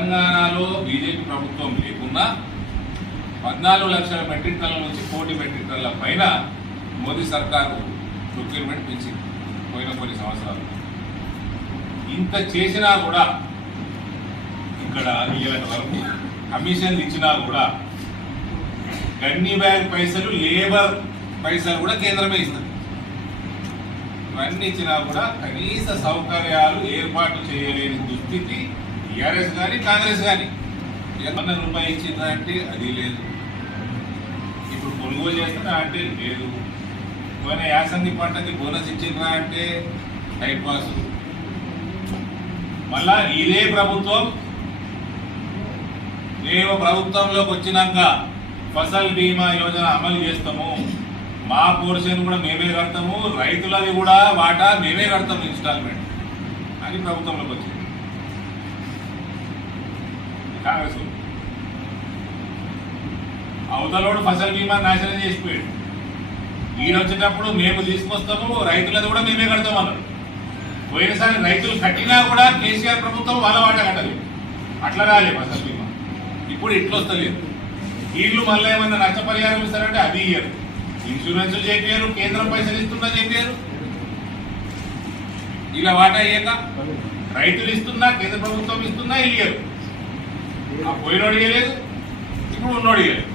తెలంగాణలో బీజేపీ ప్రభుత్వం లేకున్నా 14 లక్షల మెట్రిక్ టన్నుల నుంచి 1 కోటి మెట్రిక్ టన్నుల పైన మోదీ సర్కారు ప్రొక్యూర్మెంట్ పెంచింది పోయిన కొన్ని సంవత్సరాలు. ఇంత చేసినా కూడా ఇక్కడ ఇలాంటి వరకు కమిషన్లు ఇచ్చినా కూడా గన్ని బ్యాగ్ పైసలు, లేబర్ పైసలు కూడా కేంద్రమే ఇస్తుంది. ఇవన్నీ ఇచ్చినా కూడా కనీస సౌకర్యాలు ఏర్పాటు చేయలేని దుస్థితి టీఆర్ఎస్ కానీ కాంగ్రెస్ కానీ. రూపాయి ఇచ్చిందా అంటే అది లేదు, ఇప్పుడు కొనుగోలు చేస్తున్నా అంటే లేదు, పోయిన యాసంగి పంటకి బోనస్ ఇచ్చిందా అంటే టైం పాస్. మళ్ళా ఇదే ప్రభుత్వం మేము ప్రభుత్వంలోకి వచ్చినాక ఫసల్ బీమా యోజన అమలు చేస్తాము, మా పోర్షన్ కూడా మేమే కడతాము, రైతులది కూడా వాటా మేమే కడతాము ఇన్స్టాల్మెంట్ అని ప్రభుత్వంలోకి వచ్చింది కాంగ్రెస్. అవతలోడు ఫసల్ బీమా నాశనం చేసిపోయాడు. ఈడొచ్చేటప్పుడు మేము తీసుకొస్తాము, రైతులది కూడా మేమే కడతాం అన్నాడు. పోయినసారి రైతులు కట్టినా కూడా కేసీఆర్ ప్రభుత్వం వాళ్ళ వాటా కట్టలేదు, అట్లా రాలేదు ఫసల్ బీమా. ఇప్పుడు ఇట్లా వస్తలేదు. వీళ్ళు మళ్ళీ ఏమన్నా నష్టపరిహారం ఇస్తారంటే అది ఇయ్యరు, ఇన్సూరెన్స్ చెప్పారు, కేంద్రం పైసలు ఇస్తున్నా చెప్పారు. ఇలా వాటా అయ్యాక రైతులు ఇస్తున్నా, కేంద్ర ప్రభుత్వం ఇస్తున్నా ఇయ్యరు. ఆ పోయినోడు ఇయ్యలేదు, ఇప్పుడు ఉన్నోడు ఇయ్యలేదు.